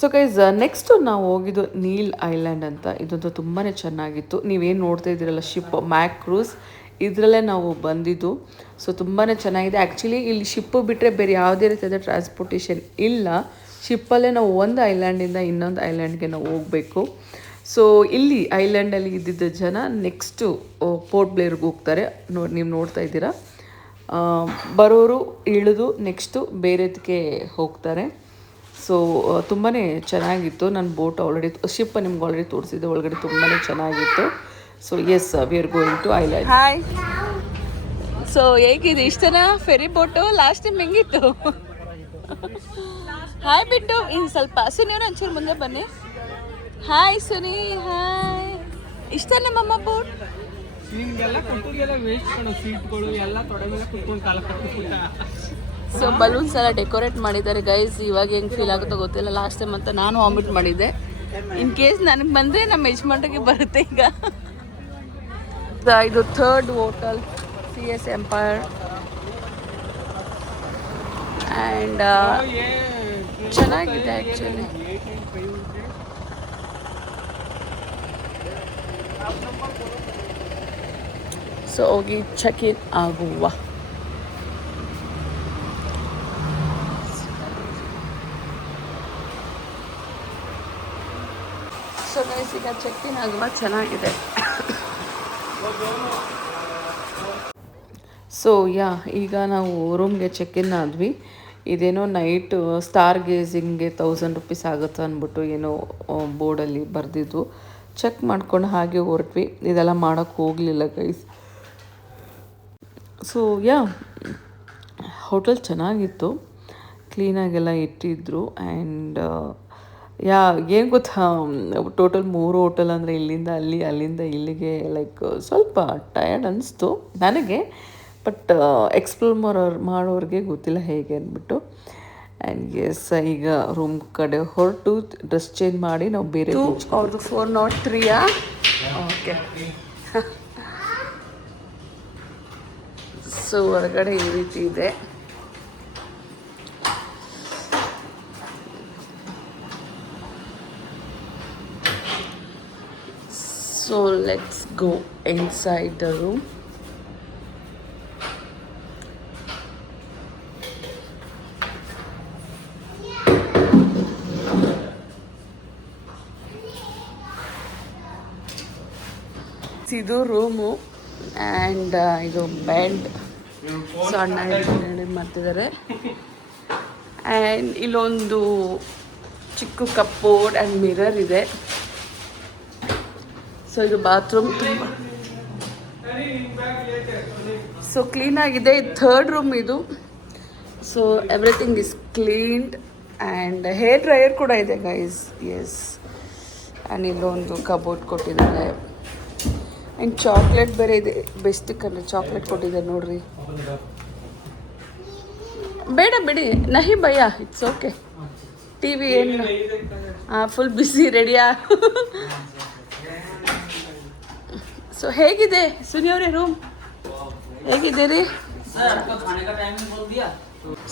So guys next ನಾವು ಹೋಗಿದ್ದು Neel island ಅಂತ. ಇದಂತೂ ತುಂಬಾ ಚೆನ್ನಾಗಿತ್ತು. ನೀವೇನು ನೋಡ್ತಾ ಇದ್ದೀರಲ್ಲ, ಶಿಪ್ ಮ್ಯಾಕ್ ಕ್ರೂಸ್ ಇದರಲ್ಲೇ ನಾವು ಬಂದಿದ್ದು. ಸೊ ತುಂಬಾ ಚೆನ್ನಾಗಿದೆ. ಆ್ಯಕ್ಚುಲಿ ಇಲ್ಲಿ ಶಿಪ್ಪು ಬಿಟ್ಟರೆ ಬೇರೆ ಯಾವುದೇ ರೀತಿಯಾದ ಟ್ರಾನ್ಸ್ಪೋರ್ಟೇಷನ್ ಇಲ್ಲ. ಶಿಪ್ಪಲ್ಲೇ ನಾವು ಒಂದು ಐಲ್ಯಾಂಡಿಂದ ಇನ್ನೊಂದು ಐಲ್ಯಾಂಡ್ಗೆ ನಾವು ಹೋಗಬೇಕು. ಸೊ ಇಲ್ಲಿ ಐಲ್ಯಾಂಡಲ್ಲಿ ಇದ್ದಿದ್ದ ಜನ ನೆಕ್ಸ್ಟು ಪೋರ್ಟ್ ಬ್ಲೇರ್ಗೆ ಹೋಗ್ತಾರೆ. ನೋಡಿ ನೀವು ನೋಡ್ತಾ ಇದ್ದೀರಾ? ಬರೋರು ಇಳಿದು ನೆಕ್ಸ್ಟು ಬೇರೆದಕ್ಕೆ ಹೋಗ್ತಾರೆ. ಸೊ ತುಂಬಾ ಚೆನ್ನಾಗಿತ್ತು. ನನ್ನ ಬೋಟ್ ಆಲ್ರೆಡಿ ಶಿಪ್ ನಿಮ್ಗೆ ಆಲ್ರೆಡಿ ತೋರಿಸಿದ್ದೆ. ಒಳಗಡೆ ತುಂಬಾ ಚೆನ್ನಾಗಿತ್ತು. So yes we are going to island hi so ಹೇಗಿದೆ ಇಷ್ಟನ ಫೆರಿ ಬೋಟು ಲಾಸ್ಟ್ ಟೈಮ್ ಹೆಂಗಿತ್ತು? ಹಾಯ್ ಬಿಟ್ಟು ಇನ್ನು ಸ್ವಲ್ಪ ಸುನಿ ಅವ್ರು ಒಂಚೂರು ಮುಂದೆ ಬನ್ನಿ. ಹಾಯ್ ಸುನಿ ಹಾಯ್ ಇಷ್ಟ ನಮ್ಮಮ್ಮ ಬೋಟ್ ನಿಮ್ಗೆಲ್ಲ ಕೊಟ್ಟರಿಗೆಲ್ಲ ವೇಸ್ಟ್ ಕಣೋ ಸೀಟ್ಗಳು ಎಲ್ಲ ತೊಡೆ ಮೇಲೆ ಕುತ್ಕೊಂಡು ಕಾಲ ಸೊ ಬಲೂನ್ಸ್ ಎಲ್ಲ ಡೆಕೋರೇಟ್ ಮಾಡಿದ್ದಾರೆ ಗೈಸ್ ಇವಾಗ ಹೆಂಗ್ ಫೀಲ್ ಆಗುತ್ತೋ ಗೊತ್ತಿಲ್ಲ. ಲಾಸ್ಟ್ ಟೈಮ್ ಅಂತ ನಾನು ವಾಮಿಟ್ ಮಾಡಿದ್ದೆ. ಇನ್ ಕೇಸ್ ನನಗೆ ಬಂದರೆ ನಮ್ಮ ಯಜಮಾನ್ರಿಗೆ ಬರುತ್ತೆ ಈಗ. ಇದು third hotel C S empire and ಚೆನ್ನಾಗಿದೆ ಆ್ಯಕ್ಚುಲಿ ಸೊ ಹೋಗಿ ಚೆಕ್ ಇನ್ ಆಗುವ. ಸೊ ಗೈಸ್ ಈಗ ಚೆಕ್ ಇನ್ ಆಗುವ ಚೆನ್ನಾಗಿದೆ. ಸೊ ಯಾ ಈಗ ನಾವು ರೂಮ್ಗೆ ಚೆಕ್ ಇನ್ ಆದ್ವಿ. ಇದೇನೋ ನೈಟ್ ಸ್ಟಾರ್ ಗೇಸಿಂಗ್ಗೆ ತೌಸಂಡ್ ರುಪೀಸ್ ಆಗುತ್ತೆ ಅಂದ್ಬಿಟ್ಟು ಏನೋ ಬೋರ್ಡಲ್ಲಿ ಬರೆದಿದ್ದು. ಚೆಕ್ ಮಾಡ್ಕೊಂಡು ಹಾಗೆ ಹೊರಟ್ವಿ. ಇದೆಲ್ಲ ಮಾಡೋಕ್ಕೆ ಹೋಗಲಿಲ್ಲ ಗೈಸ್ ಸೊ ಯಾ ಹೋಟೆಲ್ ಚೆನ್ನಾಗಿತ್ತು. ಕ್ಲೀನಾಗೆಲ್ಲ ಇಟ್ಟಿದ್ರು. ಆ್ಯಂಡ್ ಯಾ ಏನು ಗೊತ್ತಾ ಟೋಟಲ್ ಮೂರು ಹೋಟೆಲ್ ಅಂದರೆ ಇಲ್ಲಿಂದ ಅಲ್ಲಿ ಅಲ್ಲಿಂದ ಇಲ್ಲಿಗೆ ಲೈಕ್ ಸ್ವಲ್ಪ ಟಯರ್ಡ್ ಅನ್ನಿಸ್ತು ನನಗೆ ಬಟ್ ಎಕ್ಸ್ಪ್ಲೋರ್ ಮಾಡೋರು ಮಾಡೋರಿಗೆ ಗೊತ್ತಿಲ್ಲ ಹೇಗೆ ಅಂದ್ಬಿಟ್ಟು. ಆ್ಯಂಡ್ ಎಸ್ ಈಗ ರೂಮ್ ಕಡೆ ಹೊರಟು ಡ್ರೆಸ್ ಚೇಂಜ್ ಮಾಡಿ ನಾವು ಬೇರೆ ಅವ್ರದ್ದು ಫೋರ್ ನಾಟ್ ತ್ರೀಯಾ ಓಕೆ ಸೊ ಹೊರಗಡೆ ಈ ರೀತಿ ಇದೆ. So let's go the the room ಇದು ರೂಮು ಆ್ಯಂಡ್ ಇದು ಬೆಡ್ ಸೊ ಅಣ್ಣ ಮಾಡ್ತಿದ್ದಾರೆ. ಆ್ಯಂಡ್ ಇಲ್ಲೊಂದು ಚಿಕ್ಕ ಕಪ್ಪೋರ್ಡ್ ಆ್ಯಂಡ್ ಮಿರರ್ ಇದೆ. ಸೊ ಇದು ಬಾತ್ರೂಮ್ ತುಂಬ ಸೊ ಕ್ಲೀನಾಗಿದೆ ಇದು ಥರ್ಡ್ ರೂಮ್ ಇದು. So everything is cleaned and hair dryer ಕೂಡ ಇದೆ ಗೈಸ್ ಎಸ್ ಆ್ಯಂಡ್ ಇಲ್ಲೊಂದು ಕಬೋರ್ಡ್ ಕೊಟ್ಟಿದ್ದಾರೆ. ಆ್ಯಂಡ್ ಚಾಕ್ಲೇಟ್ ಬೇರೆ ಇದೆ. ಬೆಸ್ಟಿಕ್ಕಲ್ಲಿ ಚಾಕ್ಲೇಟ್ ಕೊಟ್ಟಿದ್ದಾರೆ ನೋಡ್ರಿ. ಬೇಡ ಬಿಡಿ. ನಹಿ ಭಯ. ಇಟ್ಸ್ ಓಕೆ ಟಿ ವಿ ಏನು ಹಾಂ ಫುಲ್ ಬಿಸಿ ರೆಡಿಯಾ ಸೊ ಹೇಗಿದೆ? ಸುನಿ ಅವರೇ ರೂಮ್ ಹೇಗಿದ್ದೀರಿ?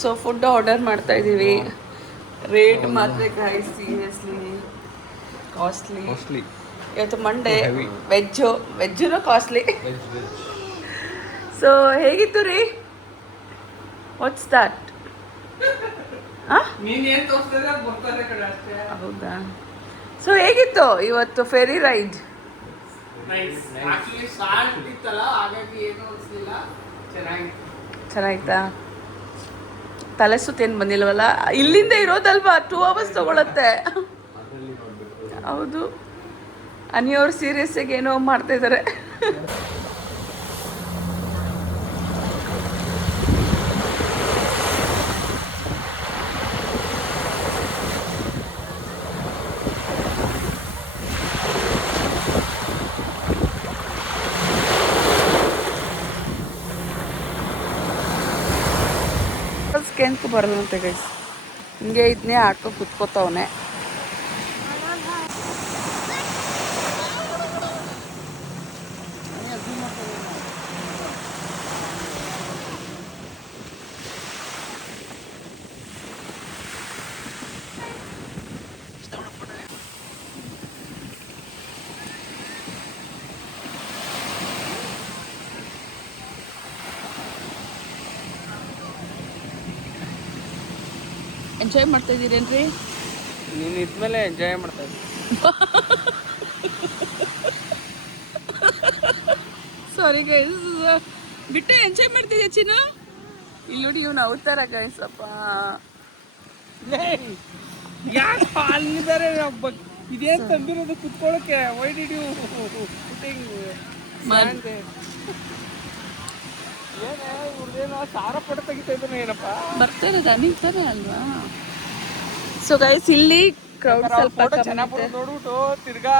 ಸೊ ಫುಡ್ ಆರ್ಡರ್ ಮಾಡ್ತಾ ಇದ್ದೀವಿ. ರೇಟ್ ಮಾತ್ರ ಗೈಸ್ ಸೀರಿಯಸ್ಲಿ ಕಾಸ್ಟ್ಲಿ ಕಾಸ್ಟ್ಲಿ ಇವತ್ತು Monday veg veg costly so ಹೇಗಿತ್ತು ರೀ? ವಾಟ್ಸ್ ದಟ್ ಹೌದಾ? ಸೊ ಹೇಗಿತ್ತು ಇವತ್ತು ಫೆರಿ ರೈಡ್ ಚೆನ್ನಾಗಿತ್ತು. ಚೆನ್ನಾಯ್ತಾ ತಲೆ ಸುತ್ತೇನು ಬಂದಿಲ್ವಲ್ಲ? ಇಲ್ಲಿಂದ ಇರೋದಲ್ವಾ? Two hours ತಗೊಳತ್ತೆ. ಹೌದು. ಅನಿಯವ್ರು ಸೀರಿಯಸ್ಸಾಗಿ ಏನೋ ಮಾಡ್ತಾ ಇದ್ದಾರೆ ಸ್ಕೆಂಕ್ ಬರಲ್ಲಂತೆ ಗೈಸ್ ಹಿಂಗೆ ಇದನ್ನೇ ಹಾಕೋ ಕುತ್ಕೋತಾವನೆ. ಎಂಜಾಯ್ ಮಾಡ್ತಾ ಇದ್ದೀರೇನ್ರಿ? ನೀನು ಇದ್ಮೇಲೆ ಎಂಜಾಯ್ ಮಾಡ್ತಾ ಇದ್ದೀನಿ ಸಾರಿ ಗೈಸ್ ಬಿಟ್ಟು ಎಂಜಾಯ್ ಮಾಡ್ತಿದ್ಯಾ ಚಿನ್ನು? ಇಲ್ಲಿ ನೋಡಿ ಇವ್ನು ಅವತಾರ ಗೈಸ್ ಅಪ್ಪ. ಯಾಕೆ ಅಲ್ಲಿದ್ದಾರೆ ಇದೇನ್ ತಂದಿರೋದು ಕುತ್ಕೊಳ್ಳೋಕೆ ವೈ ಡಿಡ್ ಯು ಏನೇ ಇವ್ರದೇನೋ ಸಾರ ಪಡ ತೆಗಿತಾ ಇದ್ದಾನೆ ಏನಪ್ಪ? ಬರ್ತಾ ಇರೋದು ಅನಿತಾನೆ ಅಲ್ವಾ? ಸೊ ಗೈಸ್ ಇಲ್ಲಿ ಕ್ರೌಡ್ ಸ್ವಲ್ಪ. ನೋಡ್ಬಿಟ್ಟು ತಿರ್ಗಾ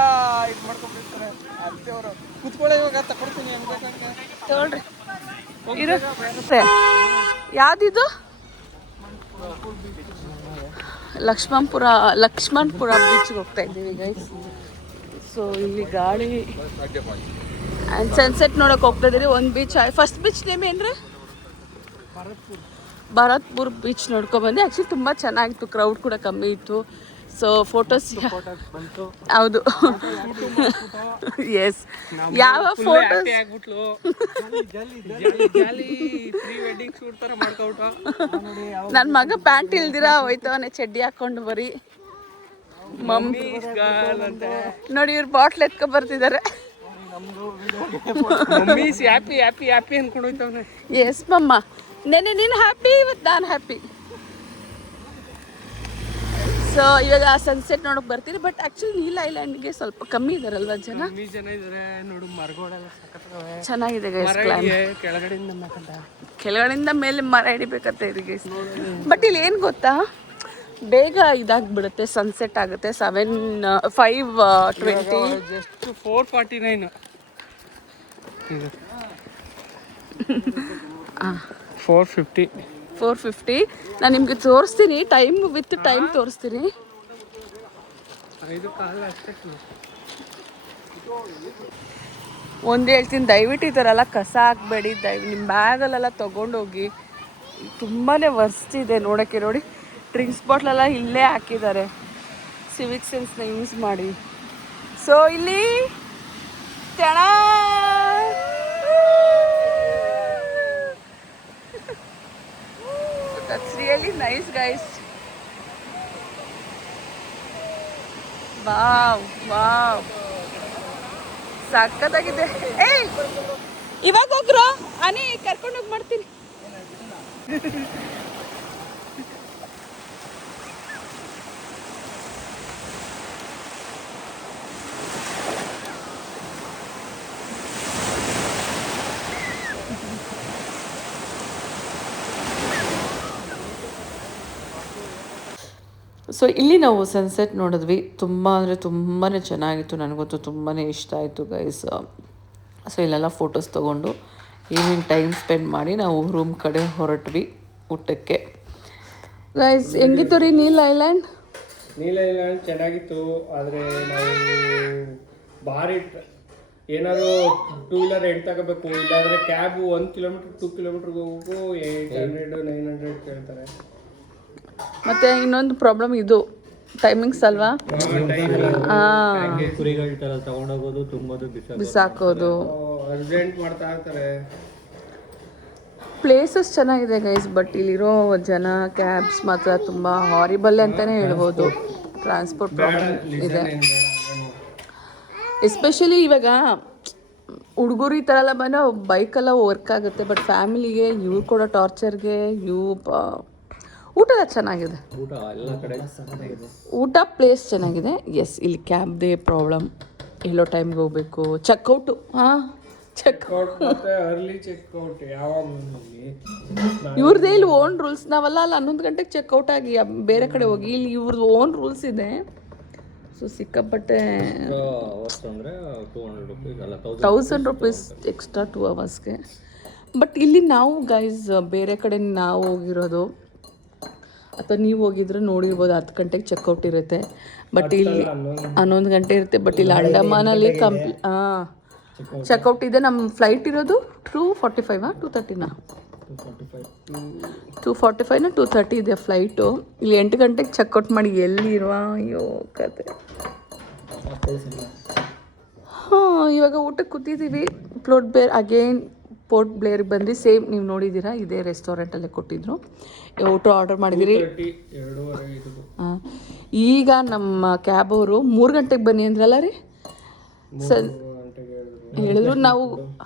ಇದು ಮಾಡ್ಕೊಂಡ್ಬಿಡ್ತಾರೆ. ಅತ್ತೆ ಅವರು ಕುತ್ಕೊಳ್ಳೋ ಇವಾಗ ಬೇಕಂಗೆ ತಗೊಳ್ರಿ. ಯಾವ್ದಿದು? ಲಕ್ಷ್ಮಣಪುರ ಲಕ್ಷ್ಮಣಪುರ ಬೀಚ್ಗೆ ಹೋಗ್ತಾ ಇದ್ದೀವಿ ಗೈಸ್ ಸೊ ಇಲ್ಲಿ ಗಾಳಿ ಆ್ಯಂಡ್ ಸನ್ಸೆಟ್ ನೋಡೋಕೆ ಹೋಗ್ತಾ ಇದ್ದೀರಿ ಒಂದು ಬೀಚ್ ಫಸ್ಟ್ ಬೀಚ್ ನೇಮ್ ಏನ್ರಿ? ಭರತ್ಪುರ್ ಬೀಚ್ ನೋಡ್ಕೊಂಡ್ಬಂದೆ ಆ್ಯಕ್ಚುಲಿ ತುಂಬ ಚೆನ್ನಾಗಿತ್ತು ಕ್ರೌಡ್ ಕೂಡ ಕಮ್ಮಿ ಇತ್ತು. ಸೊ ಫೋಟೋಸ್ ಬಂತು. ಹೌದು. ಎಸ್ ಯಾವ photos ಆಗ್ಬಿಟ್ಲು. Jolly jolly pre wedding shoot ತರ ಮಾಡ್ಕೊಬಿಟ್ಟು ನನ್ನ ಮಗ ಪ್ಯಾಂಟ್ ಇಲ್ದಿರ ಹೋಯ್ತವನೆ ಚಡ್ಡಿ ಹಾಕೊಂಡು ಬರೀ. ಮಮ್ಮಿ ಅಂತ ನೋಡಿ ಇವ್ರು ಬಾಟ್ಲ್ ಎತ್ಕೊ ಬರ್ತಿದ್ದಾರೆ ಮಮ್ಮೀಸ್ ಹ್ಯಾಪಿ ಹ್ಯಾಪಿ ಹ್ಯಾಪಿ ಅನ್ಕೊಂಡು ಹೋಯ್ತವ್ನೆ ಎಸ್ ಮಮ್ಮ. ನೆನೆ ನೀನು ಹ್ಯಾಪಿ ಇವತ್ತು ನಾನು ಹ್ಯಾಪಿ ಸೊ ಇವಾಗ ಸನ್ಸೆಟ್ ನೋಡಕ್ ಬರ್ತೀರಿ ಬಟ್ ಆ್ಯಕ್ಚುಲಿ ನೀಲ್ ಐಲ್ಯಾಂಡ್ಗೆ ಸ್ವಲ್ಪ ಕಮ್ಮಿ ಇದಾರಲ್ವಾ ಜನ? ಕಮ್ಮಿ ಜನ ಇದಾರೆ ನೋಡು ಮರಗಳೆಲ್ಲ ಸಖತ್ತಾಗವೆ ಚೆನ್ನಾಗಿದೆ ಗೈಸ್ ಕೆಳಗಡೆಯಿಂದ ಮೇಕಂತ ಕೆಳಗಡೆಯಿಂದ ಮೇಲೆ ಮರ ಹಿಡಿಬೇಕಂತ ಇದೆ ಗೈಸ್ ಬಟ್ ಇಲ್ಲಿ ಏನು ಗೊತ್ತಾ? ಬೇಗ ಇದಾಗ್ಬಿಡುತ್ತೆ ಸನ್ಸೆಟ್ ಆಗುತ್ತೆ seven five twenty just four forty nine four fifty four fifty ನಾನು ನಿಮಗೆ ತೋರಿಸ್ತೀನಿ. ಟೈಮ್ ವಿತ್ ಟೈಮ್ ತೋರಿಸ್ತೀನಿ. ಒಂದು ಹೇಳ್ತೀನಿ ದಯವಿಟ್ಟು ಈ ಥರ ಎಲ್ಲ ಕಸ ಹಾಕಬೇಡಿ. ದಯ ನಿಮ್ಮ ಬ್ಯಾಗಲ್ಲೆಲ್ಲ ತೊಗೊಂಡೋಗಿ ತುಂಬಾ ವರ್ಸ್ಟ್ ಇದೆ ನೋಡೋಕ್ಕೆ ನೋಡಿ. ಡ್ರಿಂಕ್ಸ್ ಬಾಟ್ಲೆಲ್ಲ ಇಲ್ಲೇ ಹಾಕಿದ್ದಾರೆ. ಸಿವಿಕ್ ಸೆನ್ಸ್ನ ಯೂಸ್ ಮಾಡಿ. ಸೊ ಇಲ್ಲಿ ತೆಣ! That's nice, guys wow wow ಸಕ್ಕತ್ತಾಗಿದೆ ಏ ಇವಾಗ ಹೋಗ್ರು? ಅನಿ ಕರ್ಕೊಂಡ್ ಹೋಗ್ ಮಾಡ್ತೀನಿ. ಸೊ ಇಲ್ಲಿ ನಾವು ಸನ್ಸೆಟ್ ನೋಡಿದ್ವಿ. ತುಂಬ ಅಂದರೆ ತುಂಬಾ ಚೆನ್ನಾಗಿತ್ತು. ನನಗಂತೂ ತುಂಬಾ ಇಷ್ಟ ಆಯಿತು ಗೈಸ್ ಸೊ ಇಲ್ಲೆಲ್ಲ ಫೋಟೋಸ್ ತೊಗೊಂಡು ಈವ್ನಿಂಗ್ ಟೈಮ್ ಸ್ಪೆಂಡ್ ಮಾಡಿ ನಾವು ರೂಮ್ ಕಡೆ ಹೊರಟ್ವಿ ಊಟಕ್ಕೆ. ಗೈಸ್ ಹೆಂಗಿತ್ತು ರೀ ನೀಲ್ ಐಲ್ಯಾಂಡ್ ನೀಲ್ ಐಲ್ಯಾಂಡ್ ಚೆನ್ನಾಗಿತ್ತು. ಆದರೆ ನಾವು ಭಾರಿ ಏನಾದರೂ ಟೂ ವೀಲರ್ ರೆಂಟ್ ತಗೋಬೇಕು. ಇಲ್ಲಾಂದ್ರೆ ಕ್ಯಾಬ್ ಒಂದು ಕಿಲೋಮೀಟರ್ ಟೂ ಕಿಲೋಮೀಟರ್ಗೆ ಹೋಗು ಏಯ್ಟ್ ಹಂಡ್ರೆಡ್ ನೈನ್ ಹಂಡ್ರೆಡ್ ಕೇಳ್ತಾರೆ. ಮತ್ತೆ ಇನ್ನೊಂದು ಪ್ರಾಬ್ಲಮ್ ಇದು ಟೈಮಿಂಗ್ಸ್ ಅಲ್ವಾ? ಬಿಸಾಕೋದು. ಪ್ಲೇಸಸ್ ಚೆನ್ನಾಗಿದೆ ಗೈಸ್ ಬಟ್ ಇಲ್ಲಿರೋ ಜನ ಕ್ಯಾಬ್ಸ್ ಮಾತ್ರ ತುಂಬ ಹಾರಿಬಲ್ ಅಂತಲೇ ಹೇಳ್ಬೋದು. ಟ್ರಾನ್ಸ್ಪೋರ್ಟ್ ಪ್ರಾಬ್ಲಮ್ ಇದೆ. ಎಸ್ಪೆಷಲಿ ಇವಾಗ ಹುಡುಗರು ಈ ಥರ ಎಲ್ಲ ಬಂದರೆ ಬೈಕೆಲ್ಲ ವರ್ಕ್ ಆಗುತ್ತೆ ಬಟ್ ಫ್ಯಾಮಿಲಿಗೆ ಇವ್ರು ಕೊಡೋ ಟಾರ್ಚರ್ಗೆ ಇವು ಪ- ಊಟ ಚೆನ್ನಾಗಿದೆ. ಊಟ ಎಲ್ಲ ಕಡೆ ಊಟ ಪ್ಲೇಸ್ ಚೆನ್ನಾಗಿದೆ. ಎಸ್ ಇಲ್ಲಿ ಕ್ಯಾಬ್ದೇ ಪ್ರಾಬ್ಲಮ್ ಎಲ್ಲೋ ಟೈಮ್ಗೆ ಹೋಗ್ಬೇಕು. ಚೆಕ್ಔಟು ಹಾಂ ಅರ್ಲಿ ಚೆಕ್ಔಟ್ ಯಾವಾಗ ಇವ್ರದ್ದೇ ಇಲ್ಲಿ ಓನ್ ರೂಲ್ಸ್ ನಾವೆಲ್ಲ ಅಲ್ಲಿ ಹನ್ನೊಂದು ಗಂಟೆಗೆ ಚೆಕ್ಔಟ್ ಆಗಿ ಬೇರೆ ಕಡೆ ಹೋಗಿ ಇಲ್ಲಿ ಇವ್ರದ್ದು ಓನ್ ರೂಲ್ಸ್ ಇದೆ. ಸೊ ಸಿಕ್ಕಾಪಟ್ಟೆ ತೌಸಂಡ್ ರುಪೀಸ್ ಎಕ್ಸ್ಟ್ರಾ ಟೂ ಅವರ್ಸ್ಗೆ ಬಟ್ ಇಲ್ಲಿ ನಾವು ಗೈಸ್ ಬೇರೆ ಕಡೆ ನಾವು ಹೋಗಿರೋದು ಅಥವಾ ನೀವು ಹೋಗಿದ್ರೆ ನೋಡಿರ್ಬೋದು ಹತ್ತು ಗಂಟೆಗೆ ಚೆಕ್ಔಟ್ ಇರುತ್ತೆ. ಬಟ್ ಇಲ್ಲಿ ಹನ್ನೊಂದು ಗಂಟೆ. ಇರುತ್ತೆ. ಬಟ್ ಇಲ್ಲಿ ಅಂಡಮಾನಲ್ಲಿ ಕಂಪ್ಲಿ ಹಾಂ ಚೆಕ್ಔಟ್ ಇದೆ. ನಮ್ಮ ಫ್ಲೈಟ್ ಇರೋದು ಟೂ ಫಾರ್ಟಿ ಫೈವಾ ಟೂ ತರ್ಟಿನಾ ಟೂ ಫಾರ್ಟಿ ಫೈವ್ನ ಟೂ ತರ್ಟಿ ಇದೆ ಫ್ಲೈಟು ಇಲ್ಲಿ ಎಂಟು ಗಂಟೆಗೆ ಚೆಕ್ಔಟ್ ಮಾಡಿ ಎಲ್ಲಿ ಇರುವ ಅಯ್ಯೋ ಕತೆ. ಹಾಂ ಇವಾಗ ಊಟಕ್ಕೆ ಕೂತಿದ್ದೀವಿ ಪ್ಲೋಟ್ ಬೇರ್ ಅಗೇನ್ ಪೋರ್ಟ್ ಬ್ಲೇರ್ ಬಂದು ಸೇಮ್ ನೀವು ನೋಡಿದ್ದೀರಾ ಇದೇ ರೆಸ್ಟೋರೆಂಟಲ್ಲೇ ಕೊಟ್ಟಿದ್ರು. ಊಟ ಆರ್ಡರ್ ಮಾಡಿದಿರಿ. ಇದು ಆ, ಈಗ ನಮ್ಮ ಕ್ಯಾಬ್ ಅವರು ಮೂರು ಗಂಟೆಗೆ ಬನ್ನಿ ಅಂದ್ರಲ್ಲ ರೀ? ಸರ್ ಹೇಳಿದ್ರು. ನಾವು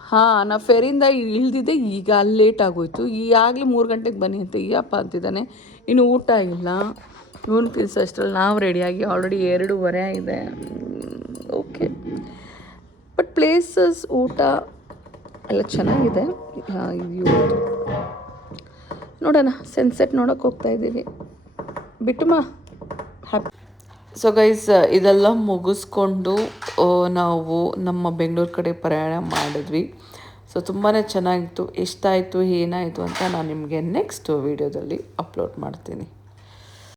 ಹಾಂ ನಾವು ಫೆರಿಂದ ಇಳ್ದಿದ್ದೆ ಈಗ ಅಲ್ಲಿ ಲೇಟ್ ಆಗೋಯ್ತು. ಈಗಾಗಲೇ ಮೂರು ಗಂಟೆಗೆ ಬನ್ನಿ ಅಂತ ಈಗಪ್ಪ ಅಂತಿದ್ದಾನೆ. ಇನ್ನು ಊಟ ಇಲ್ಲ. ಇವನು ತಿನ್ಸೋ ಅಷ್ಟರಲ್ಲಿ ನಾವು ರೆಡಿಯಾಗಿ ಆಲ್ರೆಡಿ ಎರಡೂವರೆ ಆಗಿದೆ. ಓಕೆ ಬಟ್ ಪ್ಲೇಸಸ್ ಊಟ ಎಲ್ಲ ಚೆನ್ನಾಗಿದೆ. ನೋಡೋಣ ಸನ್ಸೆಟ್ ನೋಡೋಕೆ ಹೋಗ್ತಾ ಇದ್ದೀವಿ. ಬಿಟ್ಟುಮಾ ಹ್ಯಾಪಿ ಸೊ ಗೈಸ್ ಇದೆಲ್ಲ ಮುಗಿಸ್ಕೊಂಡು ನಾವು ನಮ್ಮ ಬೆಂಗಳೂರು ಕಡೆ ಪ್ರಯಾಣ ಮಾಡಿದ್ವಿ. ಸೊ ತುಂಬಾ ಚೆನ್ನಾಗಿತ್ತು. ಎಷ್ಟಾಯಿತು, ಏನಾಯಿತು ಅಂತ ನಾನು ನಿಮಗೆ ನೆಕ್ಸ್ಟ್ ವೀಡಿಯೋದಲ್ಲಿ ಅಪ್ಲೋಡ್ ಮಾಡ್ತೀನಿ.